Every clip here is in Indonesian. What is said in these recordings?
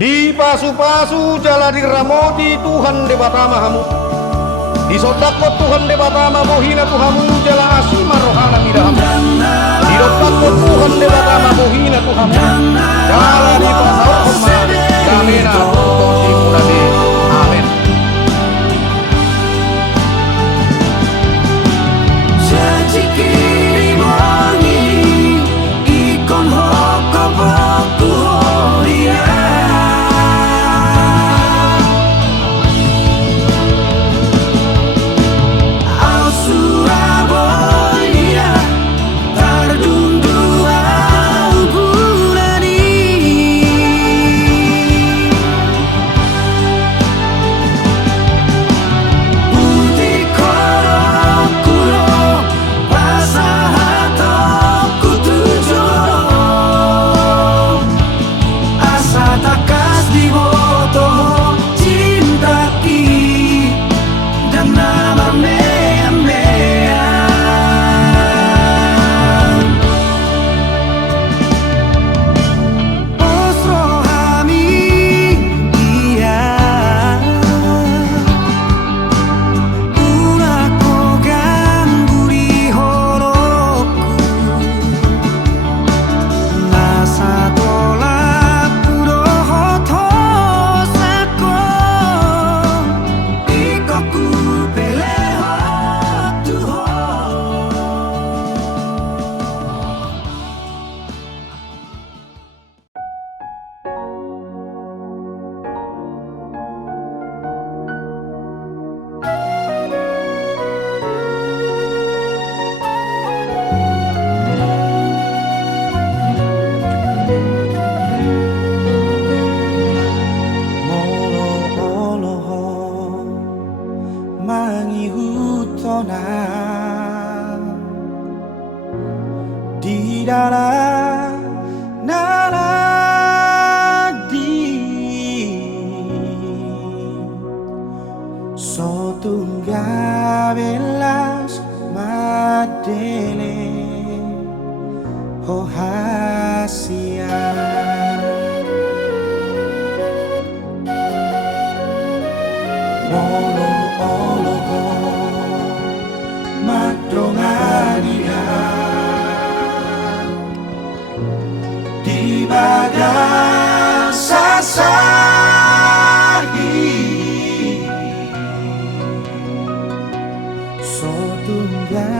Di pasu-pasu jala diramoti Tuhan Dewata Mahamu. Di sodakot Tuhan Dewata Mabohina Tuhamu jala asima rohana midahamu. Di dokakot Tuhan Dewata Mabohina Tuhamu jala di pasar koma damena untuk dimurade. Amin. Di dalam naladi sotungga belas madele hohasia olo olo madrongania di badan sasahi sotunggabe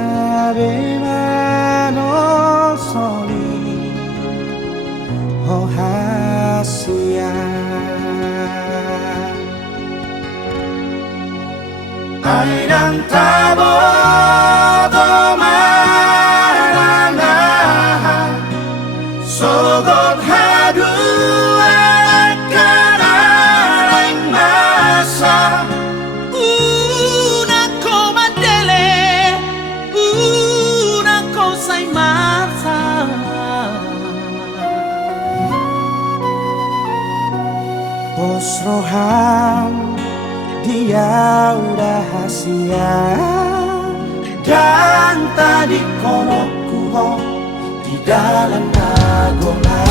manosoli hohasia airang tabo tomarana sogot hadu akarang masa una comadele una cosa in masa Bos roham dia udah hasia dan tadi konoku di dalam agongan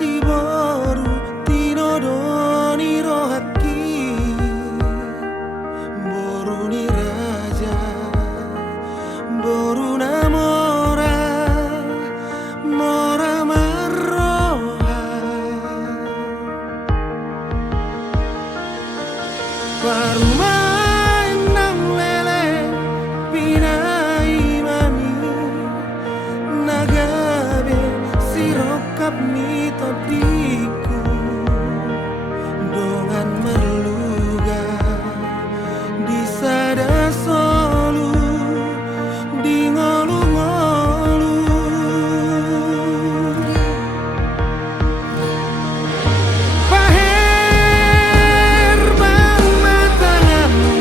si boru tinodoni rohaki boruni raja boruna mora mora maroha parumai nang lele pinai mami nagabe sirokap mito diku dongan merluga di sada solu di ngolu-ngolu paher bang matanganmu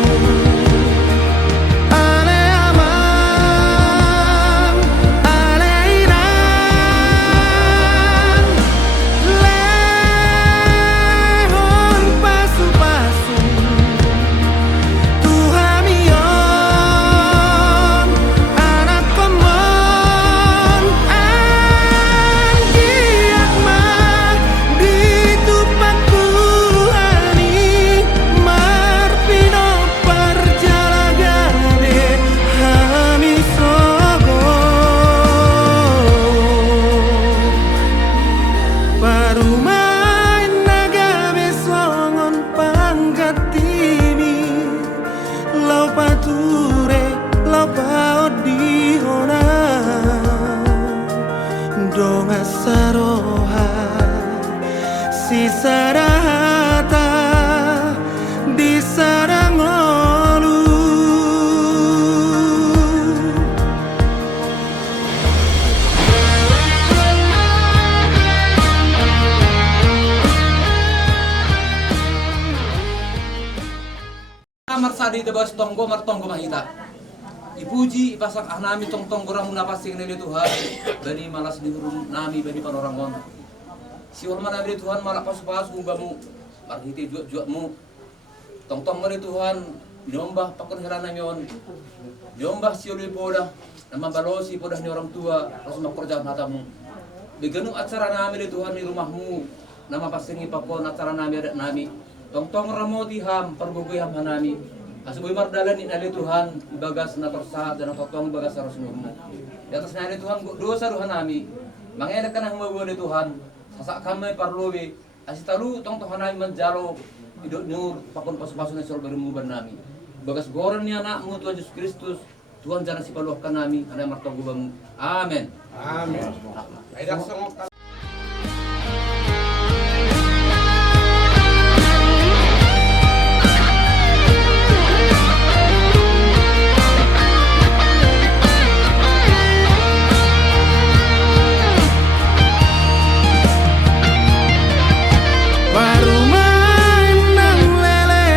ale aman ale iran lehon pasu-pasu Tuhamion anak komon anggiak mah ditupakku ani marpino parjalagane hami sogo parumai nagabe songon panggatimi lau pature lau paodihona donga saroha si sarahata di sarangolu Marsadi tebas tonggo martonggo mahita. Ipuji ipasak ahnami tong gorang munapasing nili Tuhan. Bani malas dihurun nami bani panorangon. Siwal mana bani Tuhan malak pas-pas gubamu. Marhiti juat-juatmu. Tong bani Tuhan diombah pakon herana nyon. Diombah siuli podah. Nama balosi podah ni orang tua. Rasul makorjaan hatamu. Begenung acara nami di Tuhan di rumahmu. Nama pasingi pakon acara nami adat nami. Tong ramoti ham perbugi ham hanami. Asubuhi mardalan ni nali Tuhan ibagas na torsahat dan totong ibagas sa rasulmu. Di atas nali Tuhan dosa ruhan nami. Mangenak ka ng mabuo ni Tuhan. Sasak kami parluwi. Asitalu tong nami manjalo. Idot nyo pakon pasu-pasu na sila berimuban nami. Bagas goran ni anakmu Tuhan Yesus Kristus. Tuhan jangan si paluhkan nami. Anay martong gubamu. Amen. Amin. parumai nang lele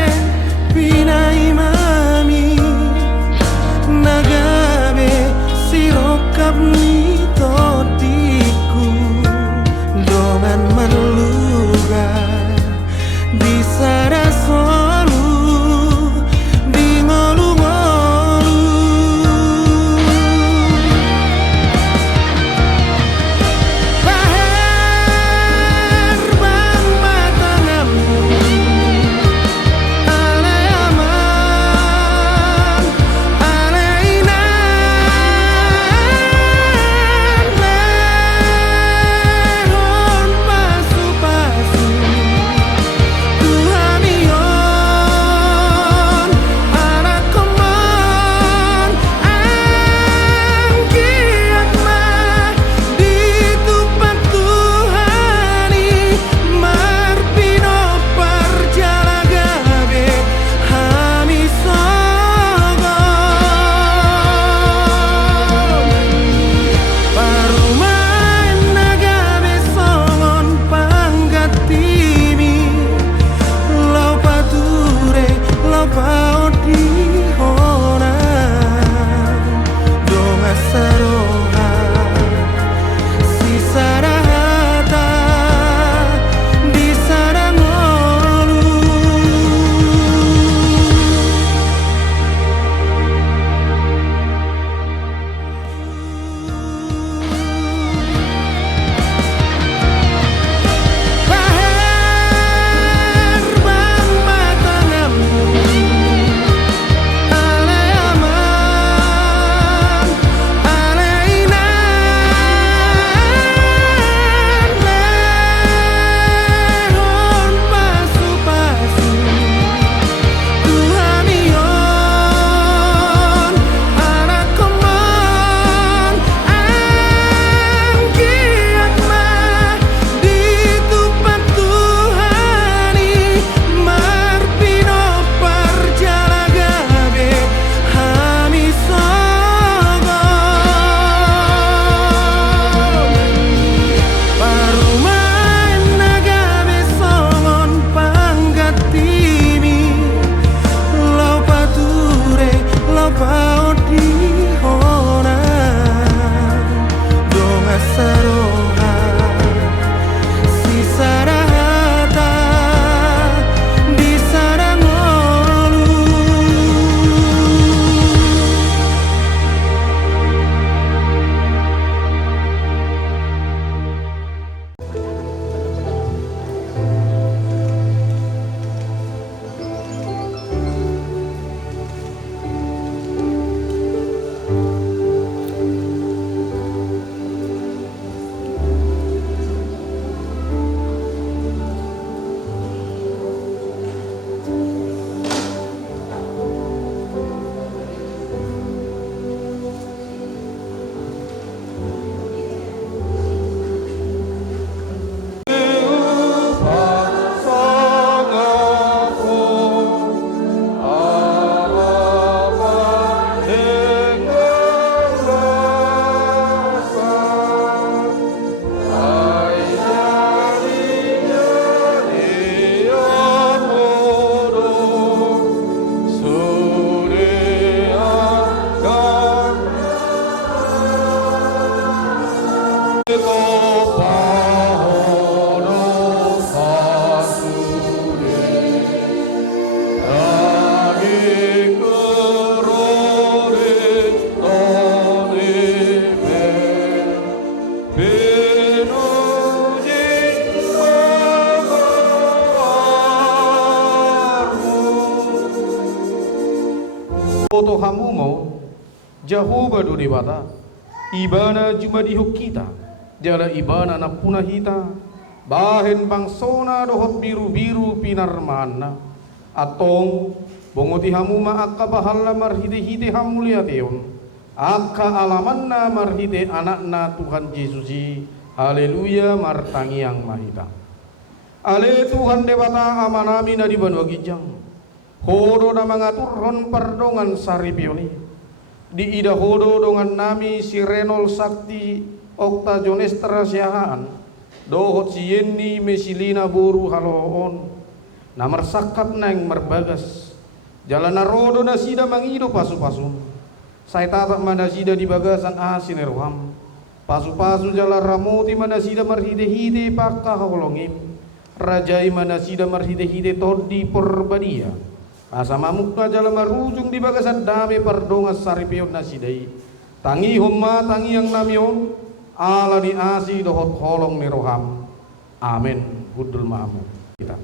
pinai mami nagabe sirokap nito diku Oto hamu mau Jehovah do debata ibana juma dihuk kita jala ibana na punah hita bahen bangsona dohot biru-biru pinar mana atong bongoti hamu ma akka bahalla marhide-hide hamu liateon akka alamanna marhide anakna Tuhan Yesusi haleluya martangi yang mahita ale Tuhan debata amanami na di banwa gijang hodo na mengatur ron pardongan saripioni di ida hodo dongan nami si Renol Sakti Okta Jonestra Siahaan dohot si Yenni Mesilina Boru Haloon namar sakap neng merbagas jalan narodo na sida mangido pasu-pasu saya tatak mana sida di bagasan asin erwam pasu-pasu jalan ramoti mana sida marhide-hide pakka holongim rajai mana sida marhide-hide todi perbadia asa mamukna jalan marujung di bagasan dame pardongas saripion nasidai tangi homma tangi yang namion ala di asi dohot holong ni roham amin hudul mahamu kita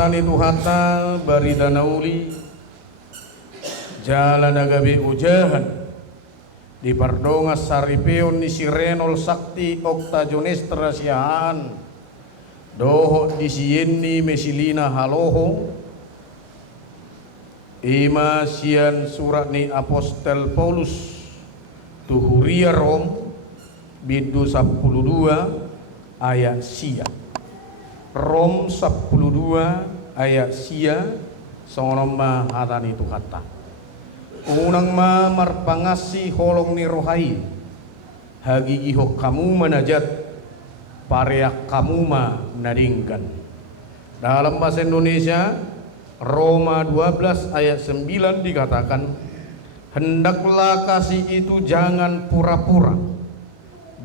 hatani tuhata bari danauli jalan agabe ujahan di pardongas saripeon ni si Renol Sakti Okta Jonestra Siahaan doho di si Yenni Mesilina Haloho ima sian surat ni Apostel Paulus tuhuria Rom bidu 12 ayat sia Rom 12 ayat sia sonoma hatani tuhata unang ma marpangasi holong ni rohai hagi ihok kamu manajat pareak kamu ma nadingkan dalam bahasa Indonesia Roma 12 ayat 9 dikatakan hendaklah kasih itu jangan pura-pura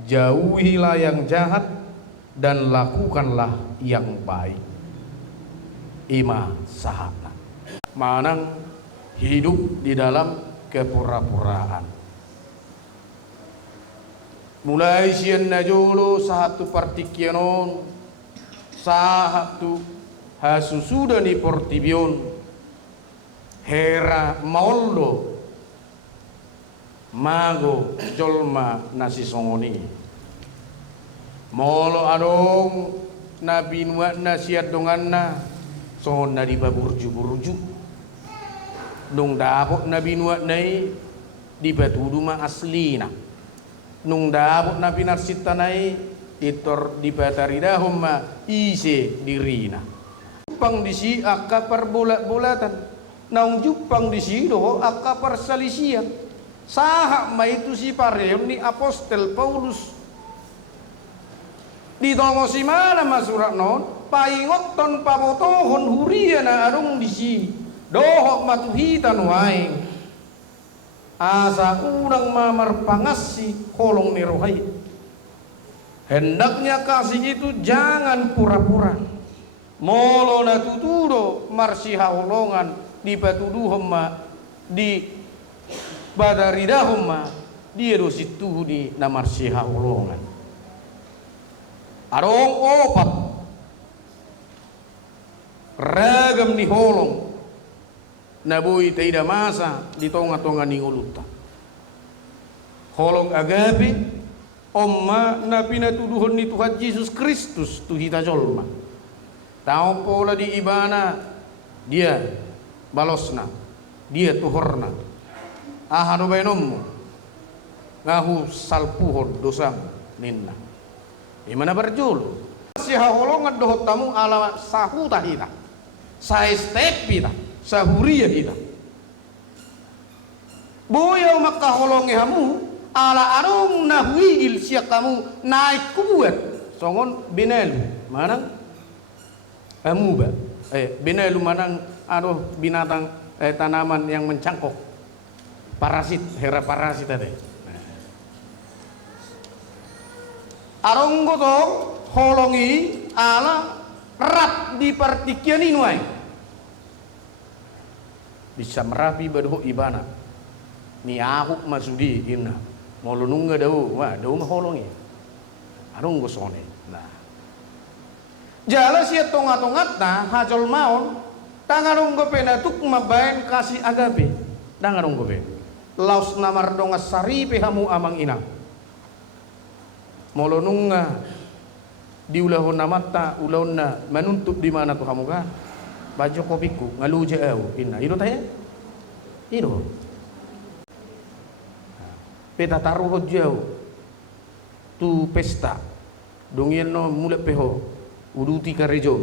jauhilah yang jahat dan lakukanlah yang baik ima sahana manang hidup di dalam kepura-puraan mulai sian najolo satu partikianon satu hasusuda ni portibion hera maoldo mago jolma nasi songoni molo adong nabi nuat nasiat donganna son nadi baburju-burju nung dapok nabi nuat nai di batudu ma aslina nung dapok nabi narsita nai itor di bataridahum ma ise dirina pang disi akka perbulat-bulatan naung jupang di sido aka perselisihan sahak ma itu si pareon ni apostel Paulus di tomo si mana masurak non paingot ton pabotohon huria na arung di si dohok matuhitan waing asa urang mamar pangasi kolong ni rohai. Hendaknya kasih itu jangan pura-pura. Molo na tutudo marsi haolongan di patuduhom ma di badaridahom ma dia do situ di na marsi haolongan. Arong opat ragam ni holong nabuhi tidak masa di tonga-tonga ni uluta. Holong agape Omma nabi na tuduhon ni Tuhan Yesus Kristus tuhita jolma. Tao pola di ibana dia balosna, dia tuhorna. Ahano bainommu ngahu salpuhon dosam ninna. Imana berjul. Si haholongan dohot tamu ala sahuta hita, sa step hita, sahuria hita. Boya makaholongi hamu. Ala arung nahwigil siya kamu naik kubuat songon binelu manang amuba binelu manang binatang tanaman yang mencangkok parasit hera parasit tadi arung goto holongi ala rap di partikian inuai bisa merapi baduh ibana ni ahuk masudi inna molo nungga dau wah dau mah holongi arung gosone nah jala sia tongat-tongat na hajol maon tangarung gope na tuk mabaen kasih agape tangarung gope laus namar dongas saripe hamu amang ina molo nungga diulahon namata ulahonna manuntut di mana tuh kamu ka baju kopiku ngaluja au inna ido tanya ido peta taruh jauh tu pesta dongien no mulai peho uduti karejo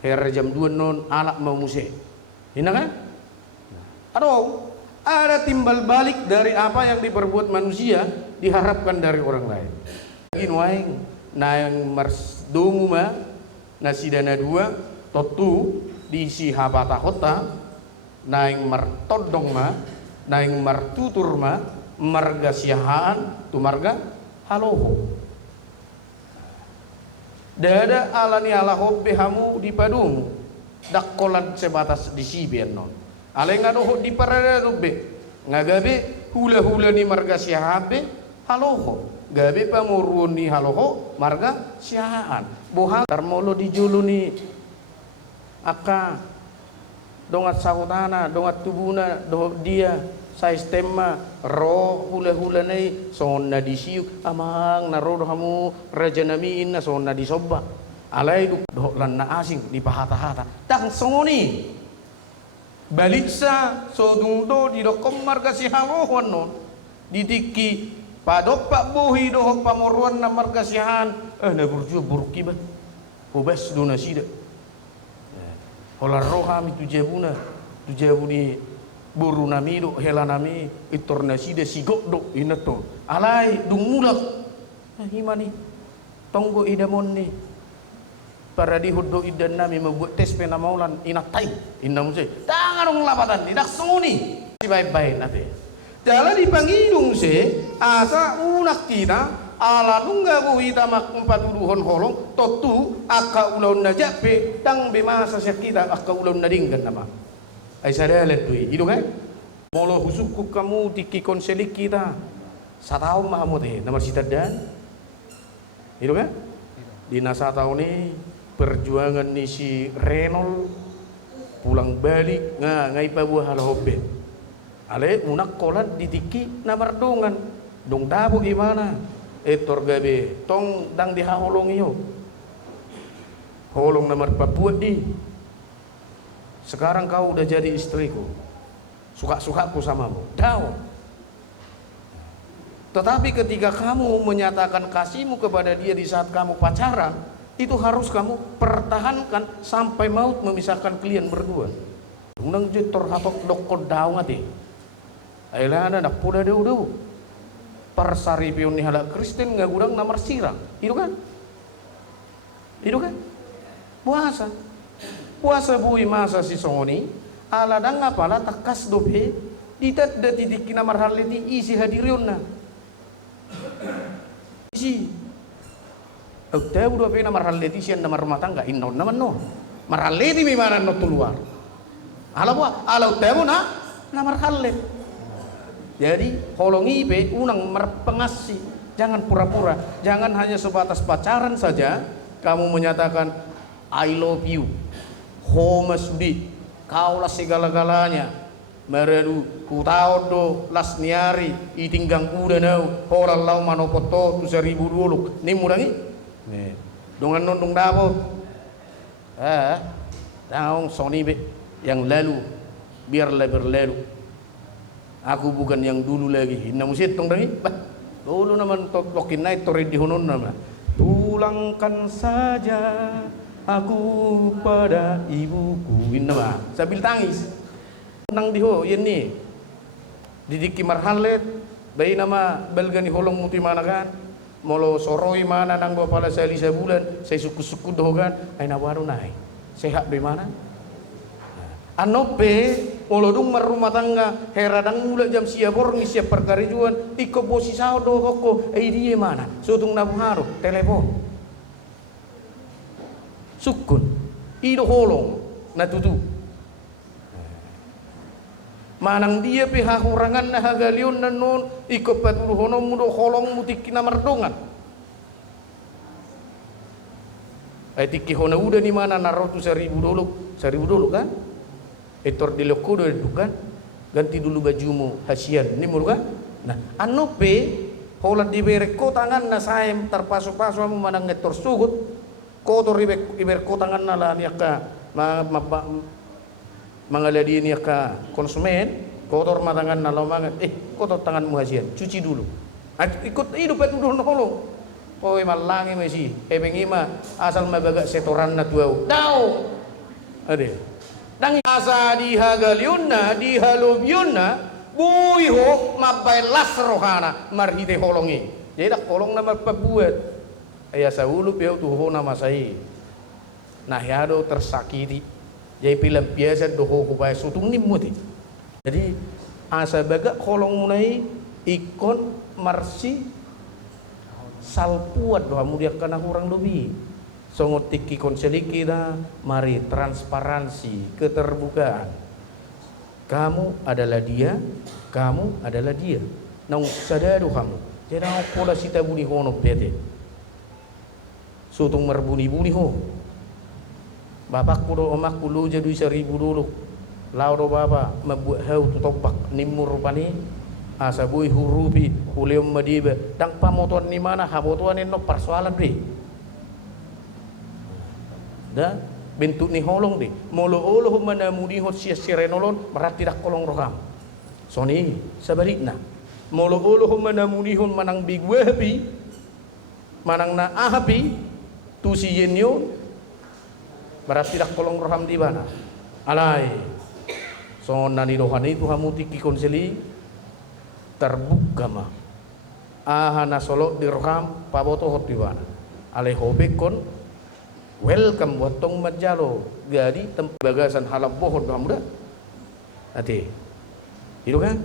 her jam 2 non alak mau muse ini kan aduh ada timbal balik dari apa yang diperbuat manusia diharapkan dari orang lain gin waing na yang marsdomu ma nasidana 2 totu diisi habata kota na yang martodong ma na yang martutur ma marga siahaan tu marga haloho dada alani ala hobbe hamu di padumu dakkolan sebatas di sibian non ale ngadoho di parada rubbe ngagabe hula-hula ni marga siahabe haloho gabe pamurun ni haloho marga siahaan boha tarmolo di julu ni aka dongat sahutana dongat tubuna doh dia sa stemma ro hula-hula nay son na disiuk amang naro hamu raja namiin na son na disobba alay do lan na asing di pahata-hata tang songoni balik sa so dungdo di dokom marga si halohon non ditiki padok pak buhi dohok pamoruan na marga sihan na burju burkibat hubas do na sida holar roha mi tujabuni buru nami do hela nami itornasi de sigok do inato alai dung mulak himani tonggo idamon ni para di huddo idan nami membuat tes pena maulan inatai inam se tangan lapatan tidak senguni baik-baik nanti dalam dipangilung se asa unak kita ala nungga buhi tamak 42 holong totu aka ulaun najape tang bemasa kita aka ulaun nadinggan nama ay sadalat tu itu kan molo husukku kamu tiki konselik kita satau mahamu teh nomor sita dan itu kan di nasa tahun ini perjuangan ni si Renol pulang balik ngai pa buah halhobe ale munak kolat ditiki namar dongan dong dabo imana etor gabe tong dang dihaholong iyo holong namar papuat di sekarang kau udah jadi istriku suka-sukaku samamu daun tetapi ketika kamu menyatakan kasihmu kepada dia di saat kamu pacaran itu harus kamu pertahankan sampai maut memisahkan kalian berdua Nang jetor hatok dokod daw ngati. Aila nak puda deu Persari pion ni halak Kristen nggak gudang namar sirang. Itu kan? Puasa. Puasa bui masa si songoni. Ala dang apala takas dobe. Ditat da titik namar haliti isi hadirion na. Isi. Tahu dua pe namar haliti sian namar rumah tangga innon naman no. Marhaliti mi mana no keluar. Alau temu na namar halit. Jadi holongi be unang merpengasi, jangan pura-pura, jangan hanya sebatas pacaran saja kamu menyatakan I love you, home sudi, kaulah segala-galanya, meredu kutau do las niari, itinggang udah nau, horal lau manopoto tu 1000 nih mudangi, dengan nondong dapot, tahu Sony be yang lalu biarlah berlalu. Aku bukan yang dulu lagi. Inna musit tong dangi. Dulu naman lokin naik tori di hunun nama. Pulangkan saja aku pada ibuku. Inna ma. Sambil tangis. Nang diho yan ni. Didiki marhalet. Bayi nama belgani holong muti mana kan. Molo soroi mana nang bawa pala sa bulan. Saya suku-suku dogan. Ay nawaru naik. Sehat di mana? Anope molodung marumah tangga heradang mula jam siapor ni siap perkarijuan iko bosi sao do koko dia mana sutung nabuharo telepon sukun ido holong na tutu manang dia pihak hurangan na hagalion na non iko patulu honom mudo holong mutik kinamardongan ay tiki hona udah ni mana narotu 1000 dulu kan etor di lokudo itu kan ganti dulu bajumu hasian ini mulu kan nah anope hola diberi ko tangan na saem terpasu-pasu amu manang etor sugut kotor diberi ko tangan na lah niaka mangaladi niaka konsumen kotor matangan na lomangan kotor tanganmu hasian cuci dulu ikut hidup itu dulu nolong oi malangi mesi ebengima asal mabaga setoran na tuau dau ade dang asa dihagaliunna dihalubiunna buiho mabay lasrohana marhite holongi jadi dak kolong na magpabuat aya sa ulup yaw tuho na masay nahyado tersakiti jadi pilam biasa doho kubay sutung nimuti jadi asa baga kolong munai ikon marsi salpuat doha mudia kana kurang lebih songot tiki konseli kita mari transparansi keterbukaan kamu adalah dia nang sadadu kamu jadi aku pola sita buni hono bete sutung merbuni-buni ho bapakku do omakku lu jadi 1000 dulu lauro bapa membuat hau tutobak nimur pani asa bui hurupi uleum madiba dang pamotuan ni mana habotuan no persoalan be dah bentuk ni holong deh molo olo mana mudi hot sia sirenolon berat tidak kolong roham soni sabarikna molo olo mana mudi hon manang bigwebi manang na ahapi tu si yenyo berat tidak kolong roham di mana alai sona ni rohani itu hamuti ki konseli terbuka mah ahana solo di roham paboto hot di mana alai hobekon welcome watong majalo jadi tempat bagasan halap bohon muda hati itu kan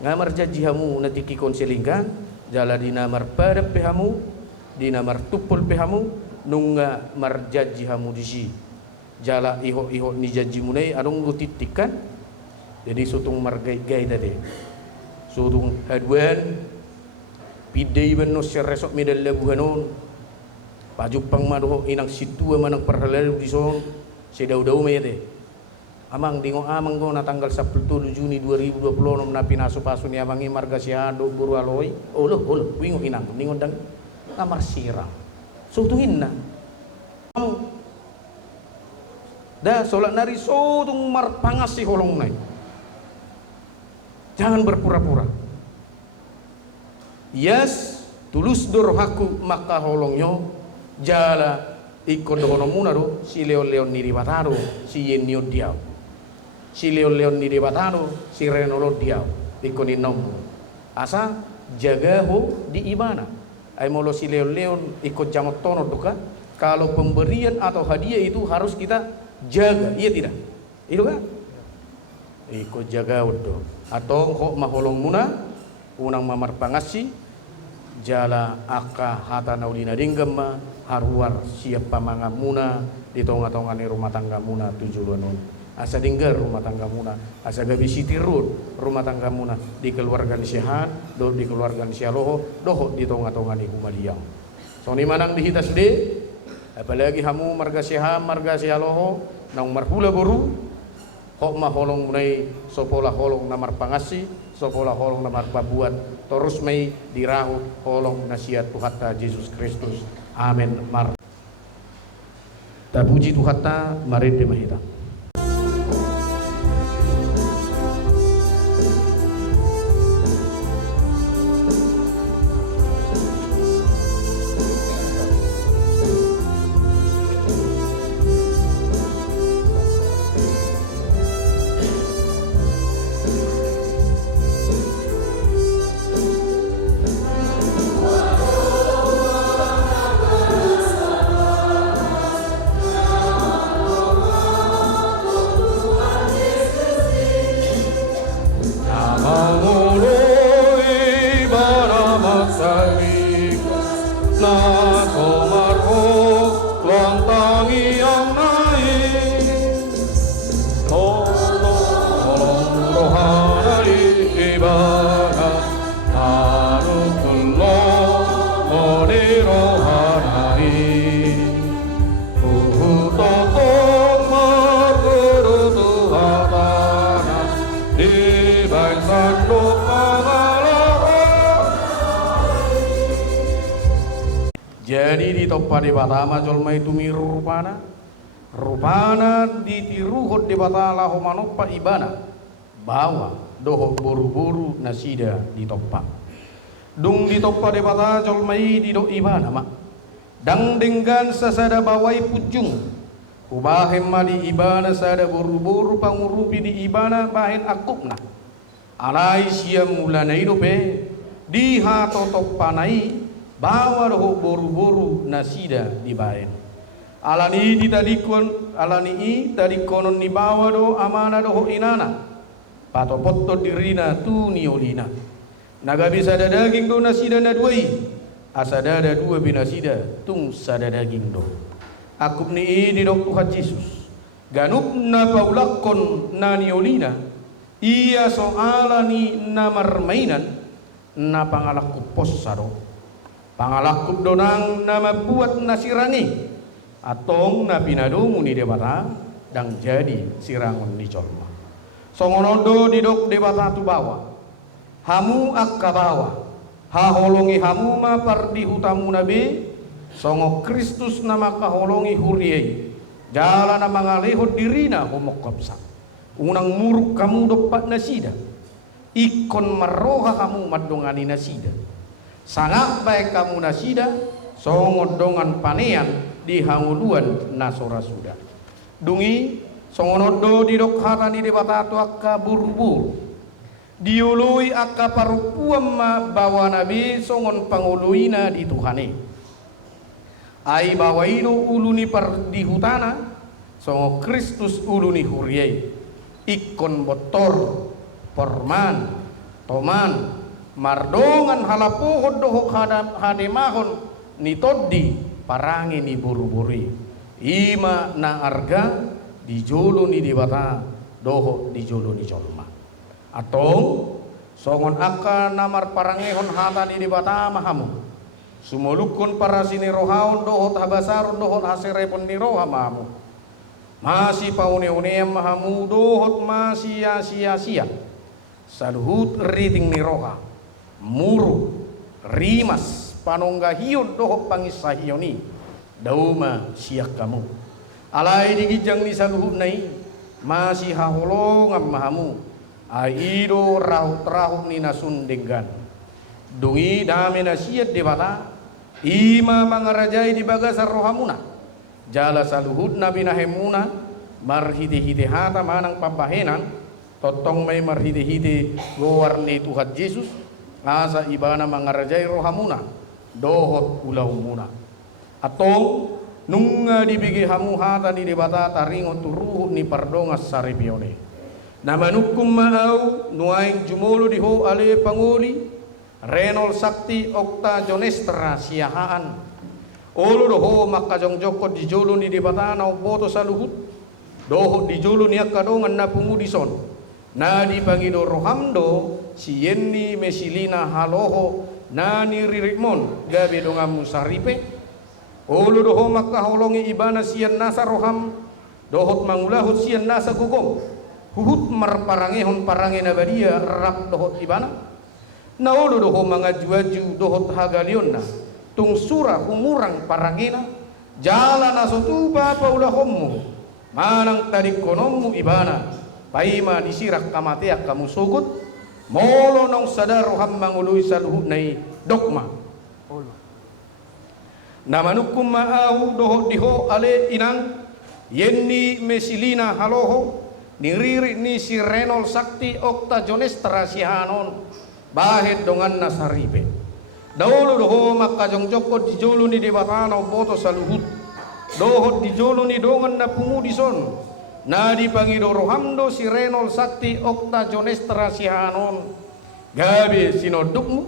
ngamar janji hamu nanti ki konseling kan jala di namar pada pehamu di namar tupul pehamu nungga marjanji hamu disi jala iho ni janji munai adong titik kan jadi sutung margai-gai tadi sutung haduan pidai benos resok medal labuhanon pajupang madoho inang situa manang perhalalu di son sedau-dau mete amang dingo amang go na tanggal 10 Juni 2020 nom na pinaso-paso ni amang marga siado buru aloy olo wingo inang ningon dang namar sirang sutungin na da solat nari sutung marpangas si holong nai jangan berpura-pura yes tulus dorhaku maka holongnya jala ikon dohono munaro si leon niri bataro si yenio diao si leon-leon ni debatano si renolo diao ikoni nomu asa jaga ho di ibana ai molo si leon-leon ikut jamot tono duka kalau pemberian atau hadiah itu harus kita jaga, iya tidak? Itu kan? Ikut jaga udah atau kok maholong muna unang mamar pangasi jala aka hata naudina dinggema haruar siap pamanga muna di tonga-tongane rumah tangga muna tujuan asa dingger rumah tangga muna asa gabi sitirut rumah tangga muna dikeluarkan sehat do dikeluarkan sialoho doho di tonga-tongane humadiang so ni manang dihita sude apalagi hamu marga sehat marga sialoho nang marhula boru hok maholong munai sopola holong namar pangasi sopola holong namar pabuat terus may dirahu holong nasihat Tuhatta Yesus Kristus amin mar tapuji Tuhatta marin de mahita jadi di topa di batama jolma itu miru rupana ditiruhut di batala homanopa ibana bawa doho buru-buru nasida di topa dung di topa di batala jolma di do ibana mak dang denggan sasada bawai pujung ubahem ma di ibana sada buru-buru pangurupi di ibana bahen akupna alai siam mulana idope di hato topanai bawa doho boru-boru nasida di baen alani di tadi konon ni bawa do amana doho inana pato potto dirina tu niolina naga bisa ada daging do nasida na duai asada ada dua binasida tung sada daging do akup ni di dok Tuhan Yesus ganup na paulakon na niolina iya soalani na marmainan na pangalaku possaro pangalakup donang nama buat nasirangi atong na pinadomu ni debata dang jadi sirangon ni colma songonodo didok debata tu bawa hamu akka bawa haholongi hamu ma pardi hutamu nabi songo Kristus nama kaholongi huriyai jala nama ngaleho dirina homok kopsa unang muruk kamu dopat nasida ikon maroha kamu madongani nasida sangat baik kamu nasida songo dongan panean di hanguluan nasora sudah dungi songonodo di dok harani di batatu akka buru-buru diului akka parupuam ma bawa nabi songon panguluina di Tuhane ai bawaino uluni par di hutana songo Kristus uluni huriyai ikon botor porman toman mardongan halapohod doho hademahon ni toddi parangi ni buru-buri ima na arga di jolo ni dibata doho di jolo ni colma atau songon akka namar parangehon hata ni dibata mahamu sumolukon para sini rohaon doho tabasaron doho haserepon ni roha mahamu masih paune-uneam mahamu dohot masih sia-sia saluhut riting ni roha muru rimas panonggahion doho pangisahioni dauma siak kamu alai digijang ni saluhut nai masih haholongam mahamu aido rahut-rahut ni nasun denggan dungi dame nasiat di bata ima mangarajai di bagasar rohamuna jala saluhut nabi nahemuna marhite-hite hata manang pabahenan totong may marhite-hite gowarni Tuhan Yesus asa ibana mangarajay rohamuna dohot ulau muna atong nung dibigi hamu hata ni debata taringo turuhu ni pardongas saribione na manukum maaw nuaing jumolo diho ale panguli renol sakti okta jonestra siyahaan olo doho makajongjoko di jolo ni debata na boto sa luhut doho di jolo ni akadongan na pumudison na di pangido rohamdo si yenni mesilina haloho na ni ririkmon gabi dongam musaripe olo doho makaholongi ibana siyan nasa roham dohot mangulahut siyan nasa gugom huhut marparangehon parange na badia rap dohot ibana na olo doho mangajuaju dohot hagalion na tung surah umurang parangena jala na sotuba paulahommu manang tadik konommu ibana paima disirak kamateak kamu sugut molo nong sadar roham mangului saluhut nai dokma namanukum maahu doho diho ale inang yenni mesilina haloho niriri ni si renol sakti okta jonestra sihanon bahet dongan nasaribe dahulu doho makajongjoko di jolo ni debatana boto saluhut doho di jolo ni dongan na pumudison na dipangido rohamdo si renol sakti okta jonestra sihanon gabe sinodukmu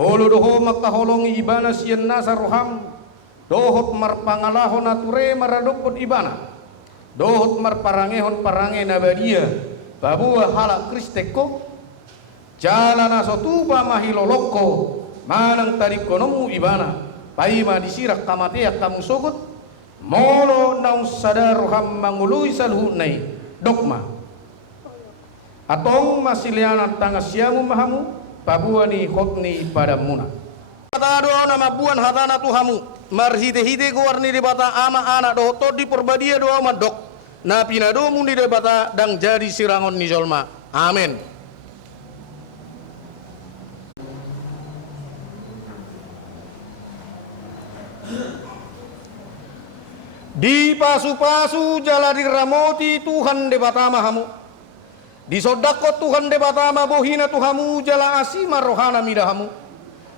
olo doho makaholongi ibana siyan nasa roham dohot marpangalahon nature maradokot ibana dohot marparangehon parange nabadia babua hala kristeko jala naso tuba mahiloloko manang tarik konomu ibana paima disirak kamatea kamu sogut molo naung sadar roham mangului salhunai dokma atong masiliana tangasyamu mahamu pabuani hotni pada muna kata doa nama buan hatana tuhamu marhite-hite gowarni di bata ama anak doho to di perbadia doa madok na pinadomu di bata dang jadi sirangon ni jolma amin. Di pasu-pasu jala di ramoti Tuhan de batama hamu di sodako Tuhan de batama bohina tuhamu jala asima rohana midahamu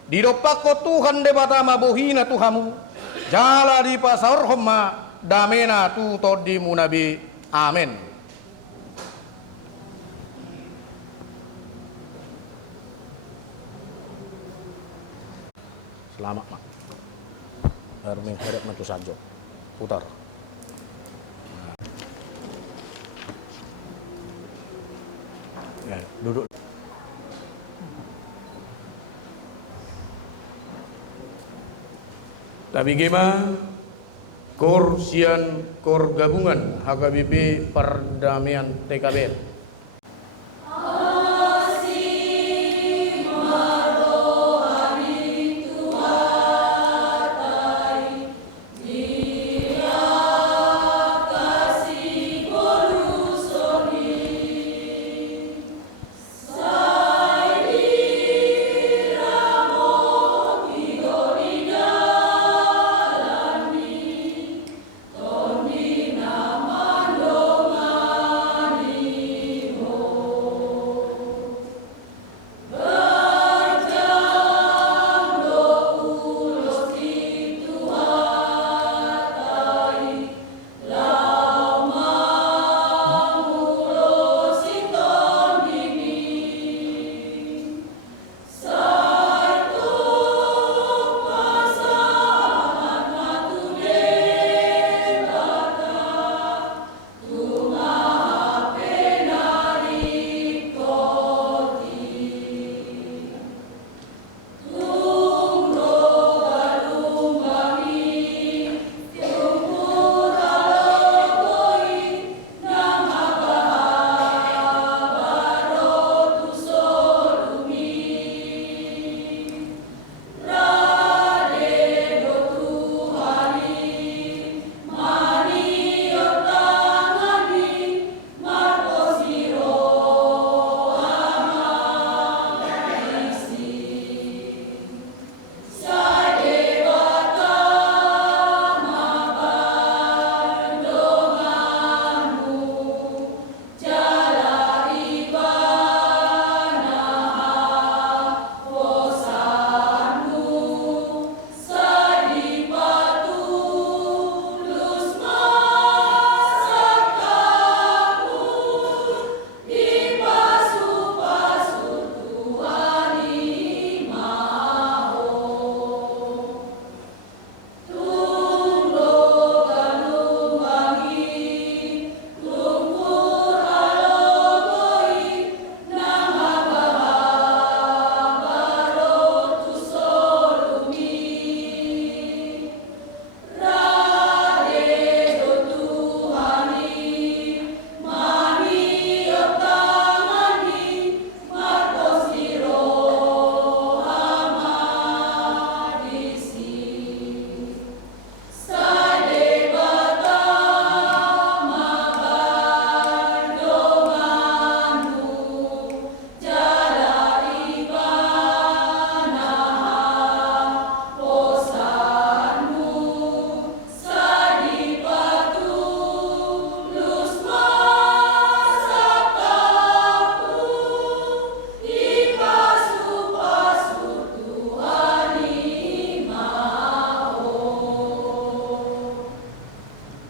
di dopako Tuhan de batama bohina tuhamu jala di pasar homa damena tu todi munabi amin. Selamat mak Herming herek matu sajo putar ya, duduk tapi gimana kor sian kor gabungan HKBP perdamaian TKBL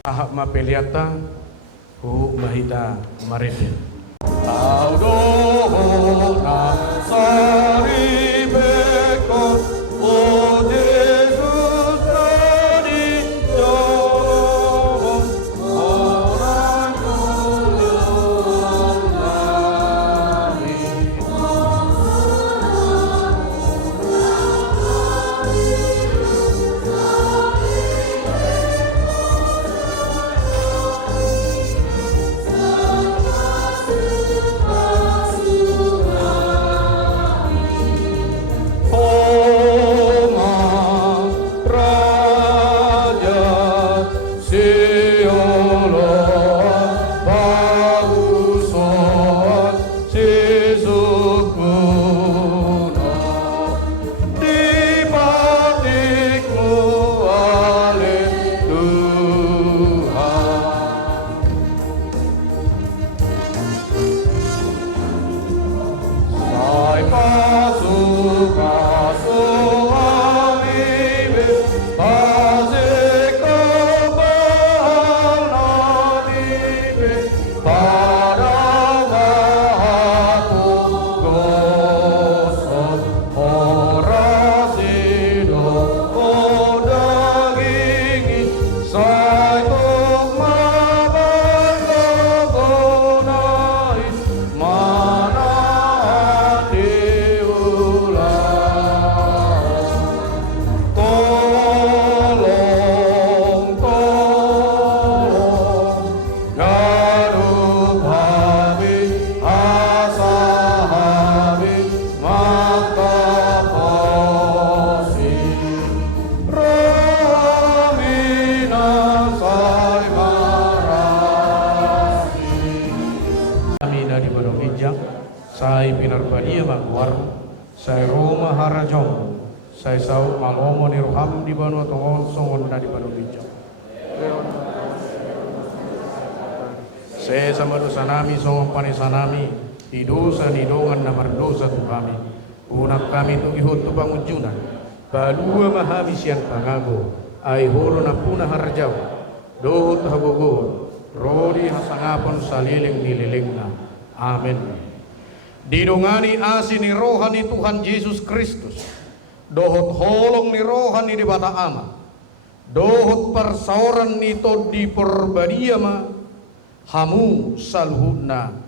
ahak mapeliata hu mahita marete. Audona saribeko o Jesus traditio orang tulungi. Sai pinarbadia magwar, sai Roma harajong, sai sau malomo ni roham di banu tongon songon di banu bijak. Saya sama dosa nami songon panisa nami, di dosa di dongan namar dosa tu kami. Unak kami tu ihut tu bangujunan, balua mahabisian pangago, ai horo na puna harjau, dohut hagogo, rodi hasangapon saliling nililingna. Amin. Didongani asin ni rohani Tuhan Yesus Kristus, dohot holong ni rohani di bata ama, dohot persauran ni to di perbadiama, hamu salhuna.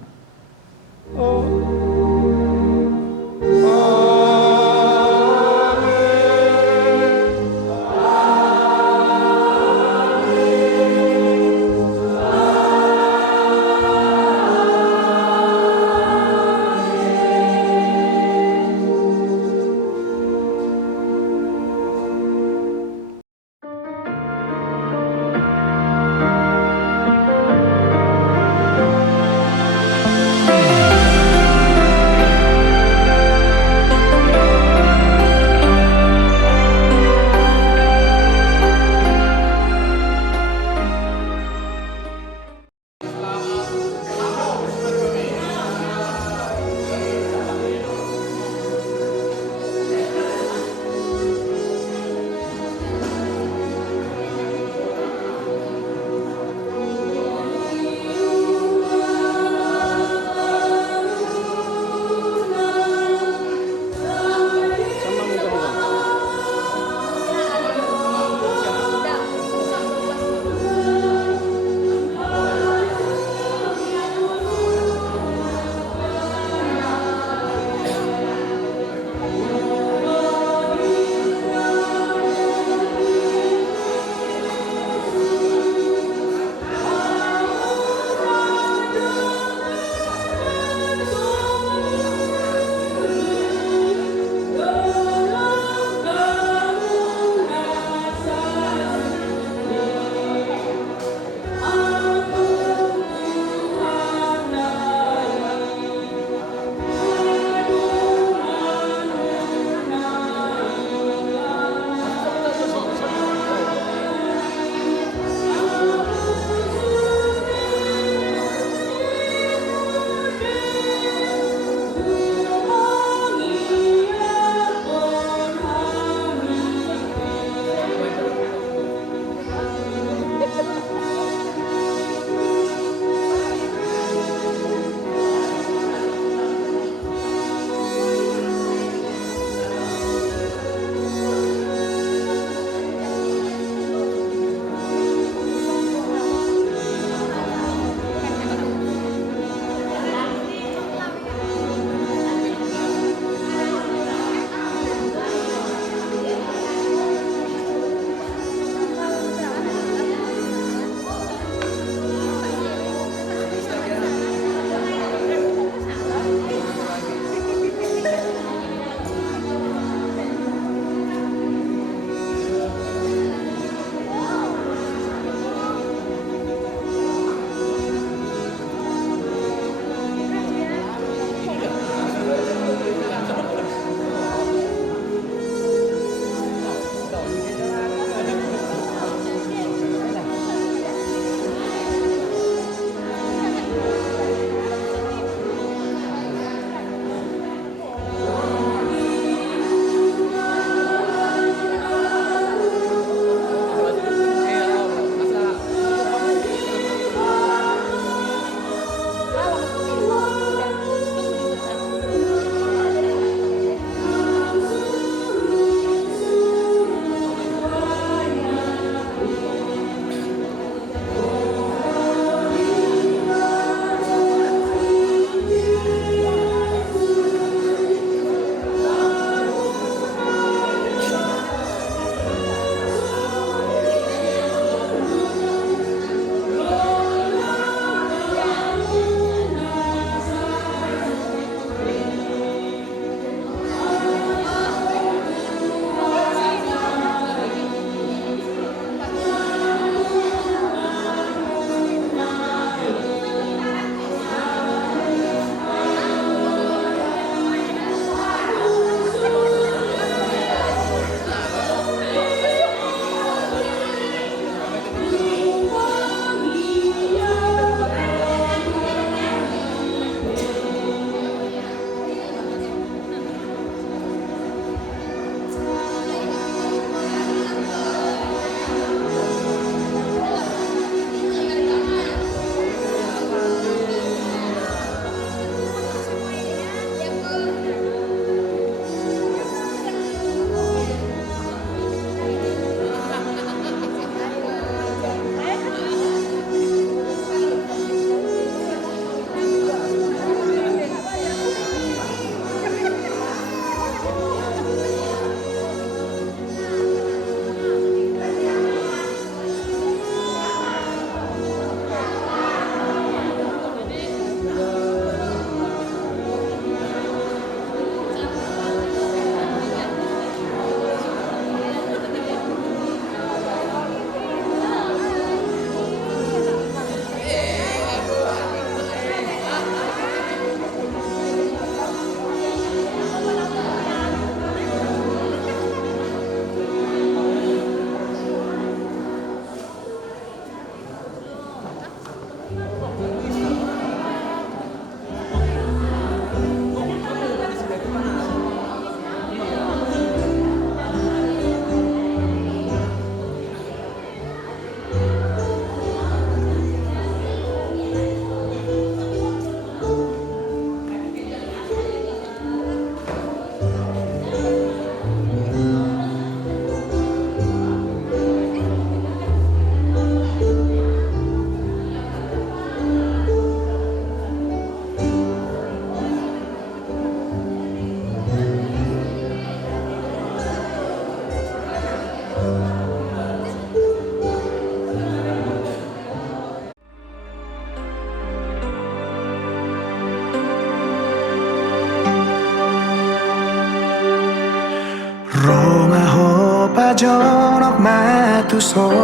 jonok matuson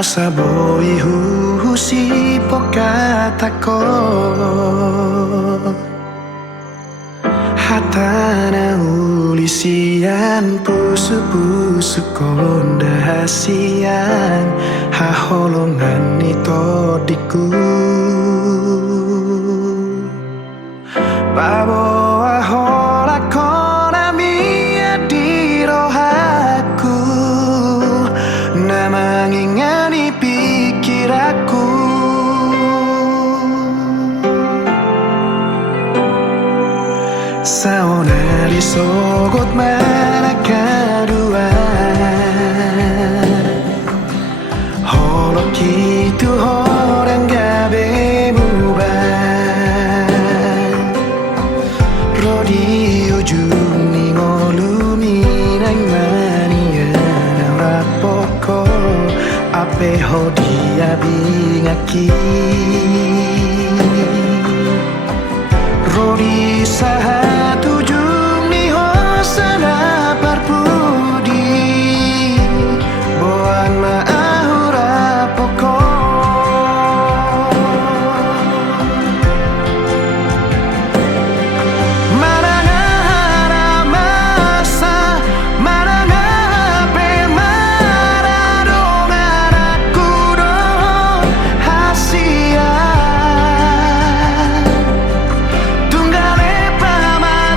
asa boi husi pokatako hatana ulisian pusu-pusu konda hasian haholongan ito diku Babo ahola kona mia di rohaku namangingani pikiraku saona disogot mana kadua holok itu orang gabe di ujung ni ngolumi nang mania nang rapoko ape ho dia bingaki rodi sahat ujung ni ho sana parpudi boan maahura poko Tunggale pama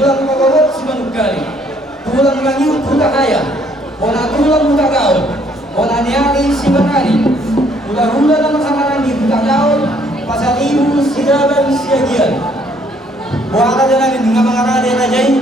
tulang pagawat si manugkali, tulang langit buka kaya, wala tulang buka gaon, wala niyari si manari, hula-hula na makanarang di buka gaon, pasalimu sidaban siagian. Buha ka dyan namin nga mga rade na dyan.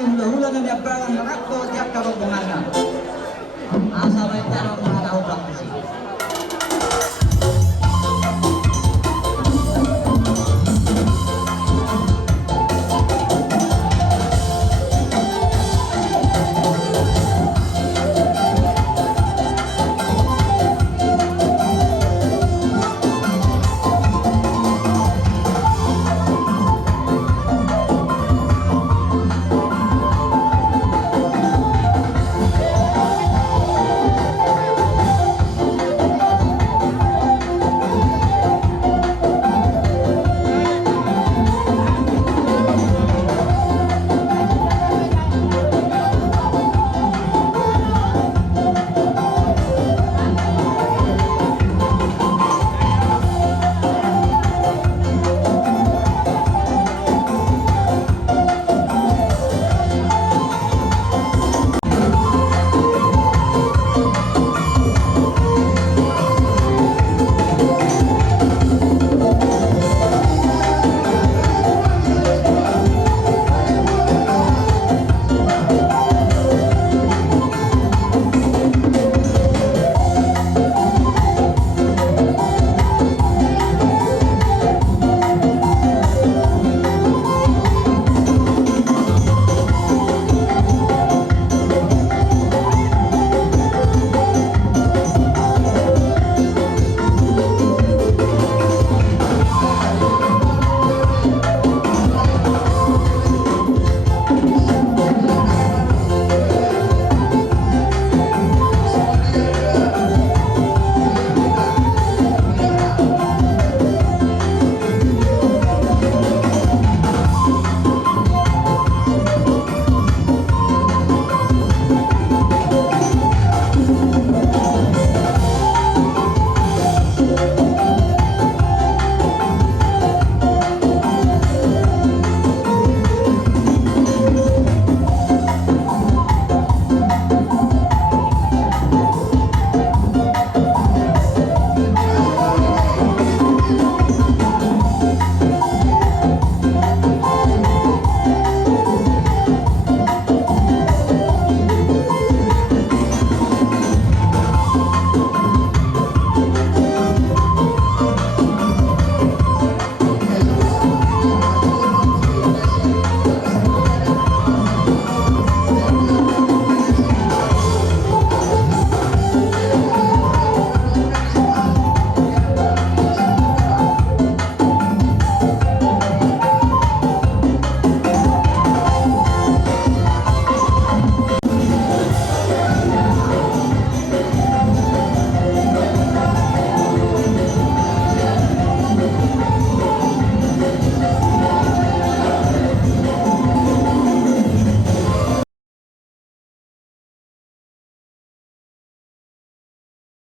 Hula-hula na niya parang nakakot yak kababungan na. Asa may tanong